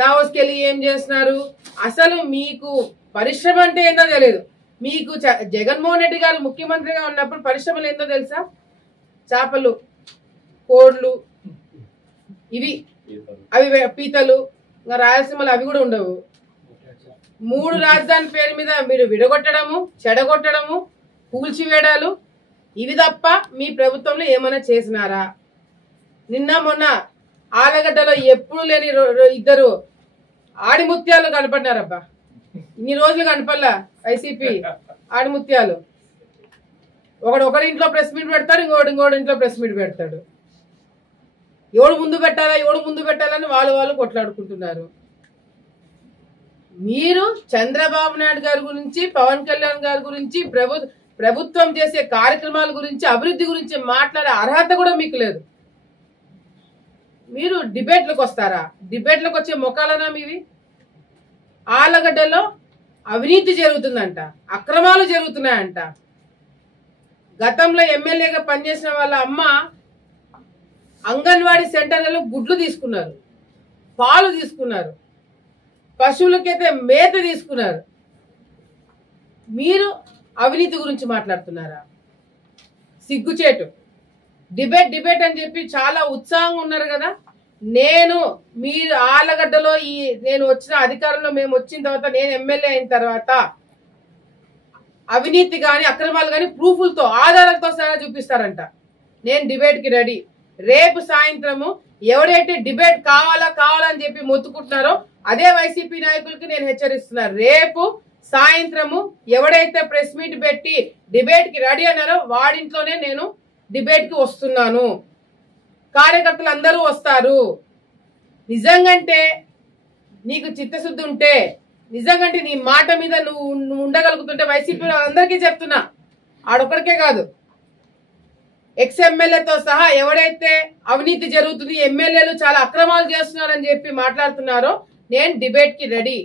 దావోస్కి వెళ్ళి ఏం చేస్తున్నారు? అసలు మీకు పరిశ్రమ అంటే ఏందో తెలియదు. మీకు జగన్మోహన్ రెడ్డి గారు ముఖ్యమంత్రిగా ఉన్నప్పుడు పరిశ్రమలు ఏందో తెలుసా? చేపలు, కోడ్లు, ఇవి అవి పీతలు, ఇంకా రాయలసీమలు అవి కూడా ఉండవు. 3 రాజధాని పేరు మీద మీరు విడగొట్టడము, చెడగొట్టడము, కూల్చివేయడాలు ఇవి తప్ప మీ ప్రభుత్వంలో ఏమైనా చేసినారా? నిన్న మొన్న ఆలగడ్డలో ఎప్పుడు లేని 2 ఆడిముత్యాలు కనపడినారబ్బా. ఇన్ని రోజులు కనపడలా వైసీపీ ఆడిముత్యాలు. ఒకరి ఇంట్లో ప్రెస్ మీట్ పెడతాడు, ఇంకోటి ఇంట్లో ప్రెస్ మీట్ పెడతాడు. ఎవడు ముందు పెట్టాలని వాళ్ళు కొట్లాడుకుంటున్నారు. మీరు చంద్రబాబు నాయుడు గారి గురించి, పవన్ కళ్యాణ్ గారి గురించి, ప్రభుత్వం చేసే కార్యక్రమాల గురించి, అభివృద్ధి గురించి మాట్లాడే అర్హత కూడా మీకు లేదు. మీరు డిబేట్లకు వస్తారా? డిబేట్లకు వచ్చే మొక్కలనా మీవి? ఆలగడ్డలో అవినీతి జరుగుతుందంట, అక్రమాలు జరుగుతున్నాయంట. గతంలో ఎమ్మెల్యేగా పనిచేసిన వాళ్ళ అమ్మ అంగన్వాడీ సెంటర్లలో గుడ్లు తీసుకున్నారు, పాలు తీసుకున్నారు, పశువులకైతే మేత తీసుకున్నారు. మీరు అవినీతి గురించి మాట్లాడుతున్నారా? సిగ్గుచేటు. డిబేట్ అని చెప్పి చాలా ఉత్సాహంగా ఉన్నారు కదా. మీరు ఆలగడ్డలో నేను వచ్చిన అధికారంలో మేము వచ్చిన తర్వాత, నేను ఎమ్మెల్యే అయిన తర్వాత అవినీతి కానీ అక్రమాలు కానీ ప్రూఫ్లతో, ఆధారాలతో సహా చూపిస్తారంట. నేను డిబేట్కి రెడీ. రేపు సాయంత్రము ఎవరైతే డిబేట్ కావాలని చెప్పి మొత్తుకుంటున్నారో అదే వైసీపీ నాయకులకి నేను హెచ్చరిస్తున్నాను. రేపు సాయంత్రము ఎవడైతే ప్రెస్ మీట్ పెట్టి డిబేట్కి రెడీ అన్నారో వాడింట్లోనే నేను డిబేట్కి వస్తున్నాను. కార్యకర్తలు అందరూ వస్తారు. నిజంగంటే నీకు చిత్తశుద్ధి ఉంటే, నిజంగంటే నీ మాట మీద నువ్వు ఉండగలుగుతుంటే, వైసీపీ అందరికీ చెప్తున్నా, ఆడొక్కడికే కాదు, ఎమ్మెల్యేతో సహా ఎవరైతే అవినీతి జరుగుతుంది, ఎమ్మెల్యేలు చాలా అక్రమాలు చేస్తున్నారని చెప్పి మాట్లాడుతున్నారో నేను డిబేట్కి రెడీ.